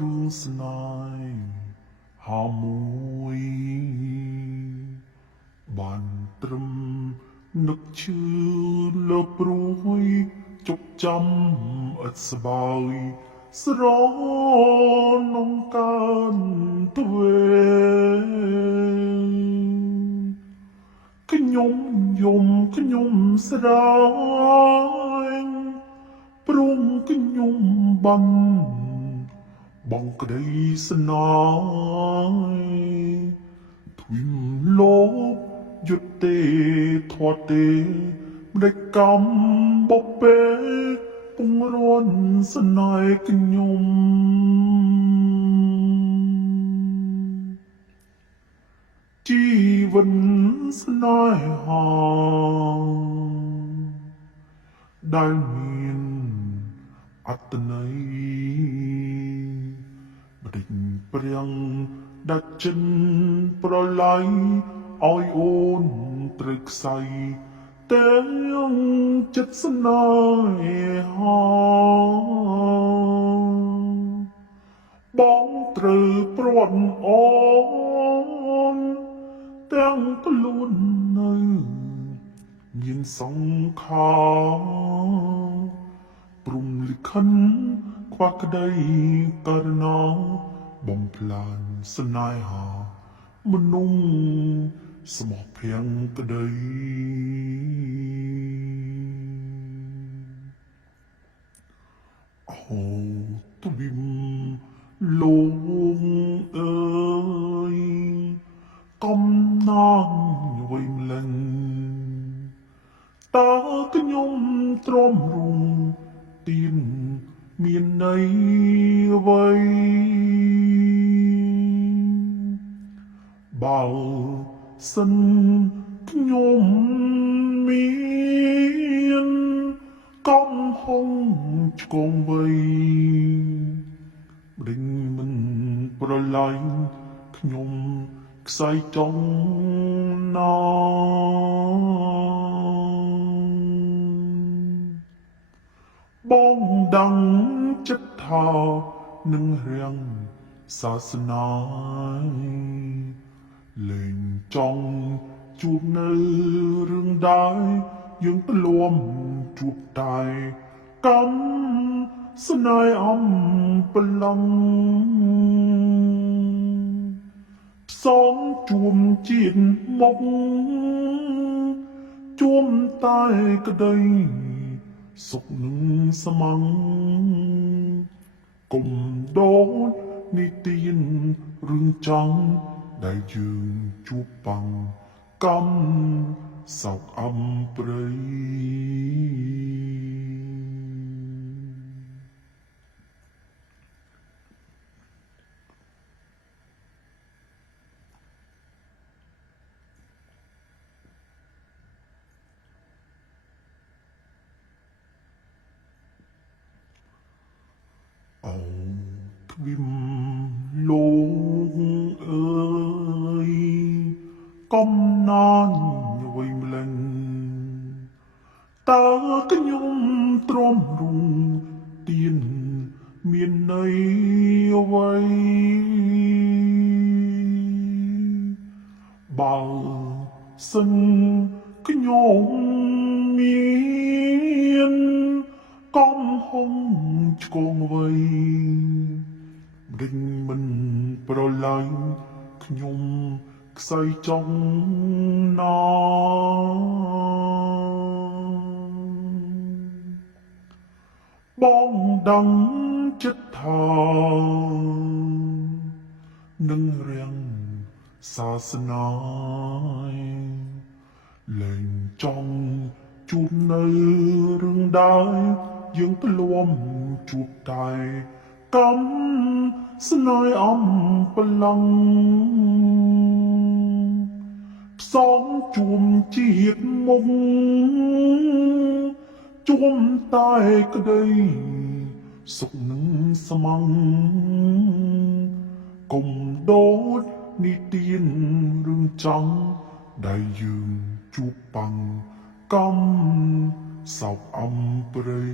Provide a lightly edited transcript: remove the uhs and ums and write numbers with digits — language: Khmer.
រឿងស្នេហ៍ហមួយបានត្រឹមនឹកឈឺលើព្រួយជប់ចាំឥតស្បើយស្រនងកើនទ្វេខ្ញុំស្រាញ់ព្រមខ្ញុំបានបងក្តីស្នេហ៍ទ្វីមលោកយុទ្ធទេធាត់ទេម្ដេចកំបពេពងរន់ស្នេហ៍ខ្ញុំជីវិតស្នេហាដែលមានអត្តន័យបដិញព្រាំងដាច់ចិនប្រឡ័យឲ្យអូនត្រូវខ្សែទាំងចិត្តស្នេហាបងត្រូវព្រាត់អូនទាំងខ្លួននៅមានសង្ខារព្រំលិខិនខ្វះក្តីករណាបំផ្លាញស្នេហាមនុស្សស្មោះភាំងក្តីអូទ្វីមលោកអើយកំណាងអ្វីម្លឹងតើខ្ញុំទ្រាំរងទៀនមានន័យអ្វីបើសិនខ្ញុំមានកំហុងឆ្កងវ័យបដិញមិនប្រឡាញ់ខ្ញុំខ្សែចង់ណាបងដឹងចិត្តថានឹងរាំងសាសនាលែងចង់ជួបនៅរឿងដែរយើងធ្លាប់ជួបតែកម្មស្នេហ៍អំបលំផ្សងជួមជាតិមកជួមតែក្តីសុខនឹងស្មងកុំដោតនិទានរឿងចង់ដែលយើងជួបបាំងកម្មសោកអំព្រៃអូទ្វីមលោកអើយកំណាញអ្វីម្លឹងតើខ្ញុំទ្រាំរងទៀនមានន័យអ្វីបើសិនខ្ញុំមានកំហុងឆ្កងវ័យបដិញមិនប្រឡាញ់ខ្ញុំខ្សែចង់ណាបងដឹងចិត្តថានឹងរាំងសាសនាលែងចង់ជួបនៅរឿងដែរយើងធ្លាប់ជួបតែកម្មស្នេហ៍អំបលំផ្សងជួមជាតិមុខជួមតែក្តីសុខនឹងស្មងកុំដោតនិទានរឿងចង់ដែលយើងជួបបាំងកម្មសោកអំព្រៃ